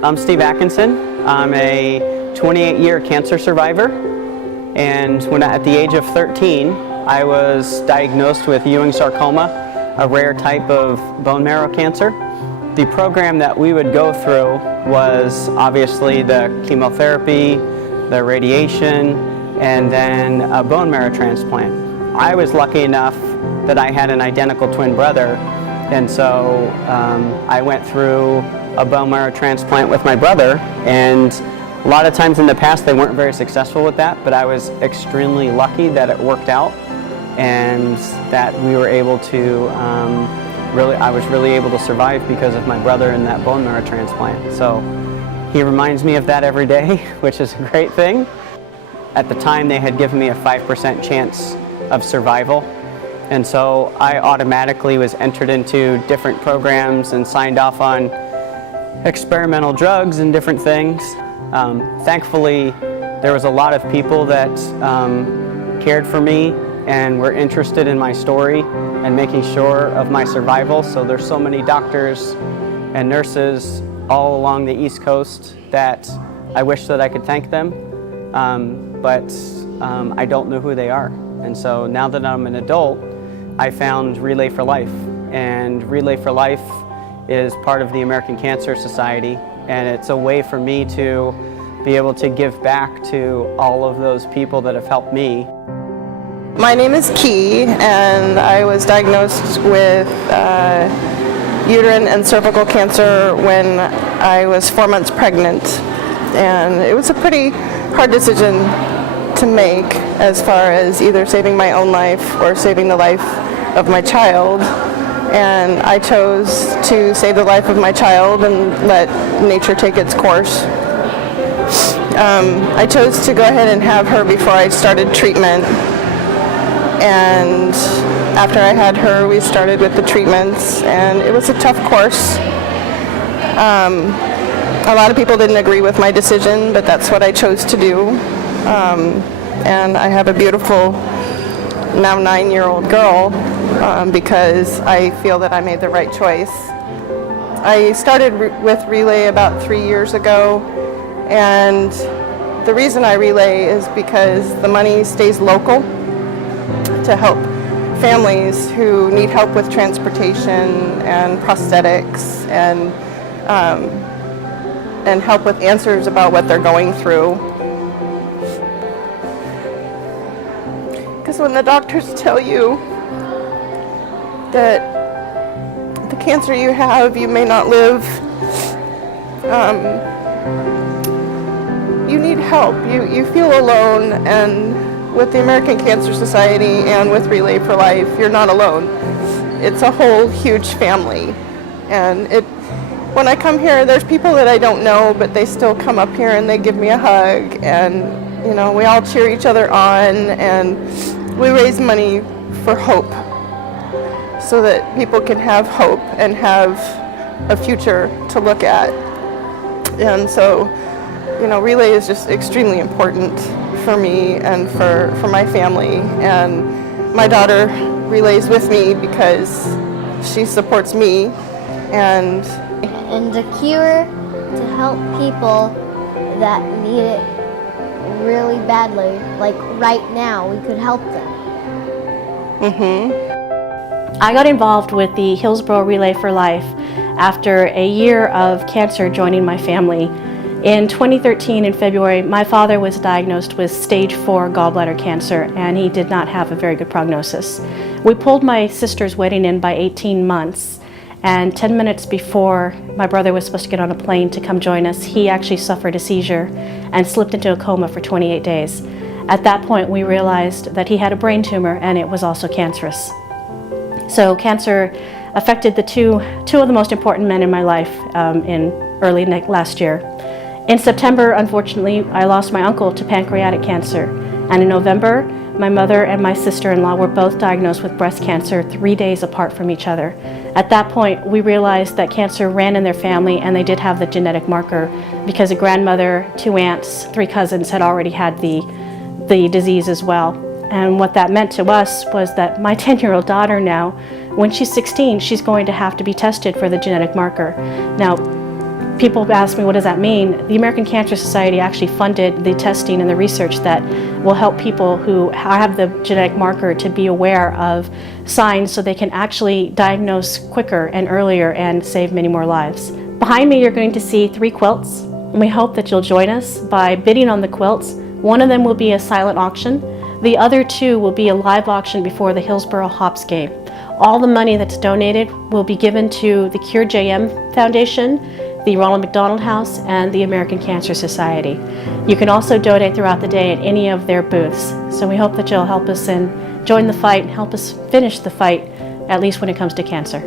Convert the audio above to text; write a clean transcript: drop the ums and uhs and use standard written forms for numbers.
I'm Steve Atkinson. I'm a 28-year cancer survivor, and at the age of 13, I was diagnosed with Ewing sarcoma, a rare type of bone marrow cancer. The program that we would go through was obviously the chemotherapy, the radiation, and then a bone marrow transplant. I was lucky enough that I had an identical twin brother, and so I went through a bone marrow transplant with my brother, and a lot of times in the past they weren't very successful with that, but I was extremely lucky that it worked out and that we were able to I was really able to survive because of my brother and that bone marrow transplant. So he reminds me of that every day, which is a great thing. At the time they had given me a 5% chance of survival, and so I automatically was entered into different programs and signed off on experimental drugs and different things. Thankfully, there was a lot of people that cared for me and were interested in my story and making sure of my survival. So there's so many doctors and nurses all along the East Coast that I wish that I could thank them, but I don't know who they are. And so now that I'm an adult, I found Relay for Life, and Relay for Life is part of the American Cancer Society, and it's a way for me to be able to give back to all of those people that have helped me. My name is Key, and I was diagnosed with uterine and cervical cancer when I was 4 months pregnant, and it was a pretty hard decision to make as far as either saving my own life or saving the life of my child. And I chose to save the life of my child and let nature take its course. I chose to go ahead and have her before I started treatment. And after I had her, we started with the treatments, and it was a tough course. A lot of people didn't agree with my decision, but that's what I chose to do. And I have a beautiful, now 9-year-old girl, because I feel that I made the right choice. I started with Relay about 3 years ago, and the reason I Relay is because the money stays local to help families who need help with transportation and prosthetics and help with answers about what they're going through. Because when the doctors tell you that the cancer you have, you may not live, you need help. You feel alone, and with the American Cancer Society and with Relay for Life, you're not alone. It's a whole huge family. And when I come here, there's people that I don't know, but they still come up here and they give me a hug, and we all cheer each other on, and we raise money for hope so that people can have hope and have a future to look at. And so, Relay is just extremely important for me and for my family. And my daughter relays with me because she supports me. And a cure to help people that need it really badly, like right now, we could help them. I got involved with the Hillsboro Relay for Life after a year of cancer joining my family. In 2013, in February, my father was diagnosed with stage 4 gallbladder cancer, and he did not have a very good prognosis. We pulled my sister's wedding in by 18 months, and 10 minutes before my brother was supposed to get on a plane to come join us, he actually suffered a seizure and slipped into a coma for 28 days. At that point, we realized that he had a brain tumor, and it was also cancerous. So cancer affected the two of the most important men in my life in early last year. In September, unfortunately, I lost my uncle to pancreatic cancer, and in November, my mother and my sister-in-law were both diagnosed with breast cancer 3 days apart from each other. At that point, we realized that cancer ran in their family, and they did have the genetic marker because a grandmother, 2 aunts, 3 cousins had already had the disease as well. And what that meant to us was that my 10-year-old daughter now, when she's 16, she's going to have to be tested for the genetic marker. Now, People ask me, what does that mean? The American Cancer Society actually funded the testing and the research that will help people who have the genetic marker to be aware of signs so they can actually diagnose quicker and earlier and save many more lives. Behind me, you're going to see 3 quilts, and we hope that you'll join us by bidding on the quilts. One of them will be a silent auction. The other 2 will be a live auction before the Hillsboro Hops game. All the money that's donated will be given to the Cure JM Foundation, the Ronald McDonald House, and the American Cancer Society. You can also donate throughout the day at any of their booths. So we hope that you'll help us and join the fight and help us finish the fight, at least when it comes to cancer.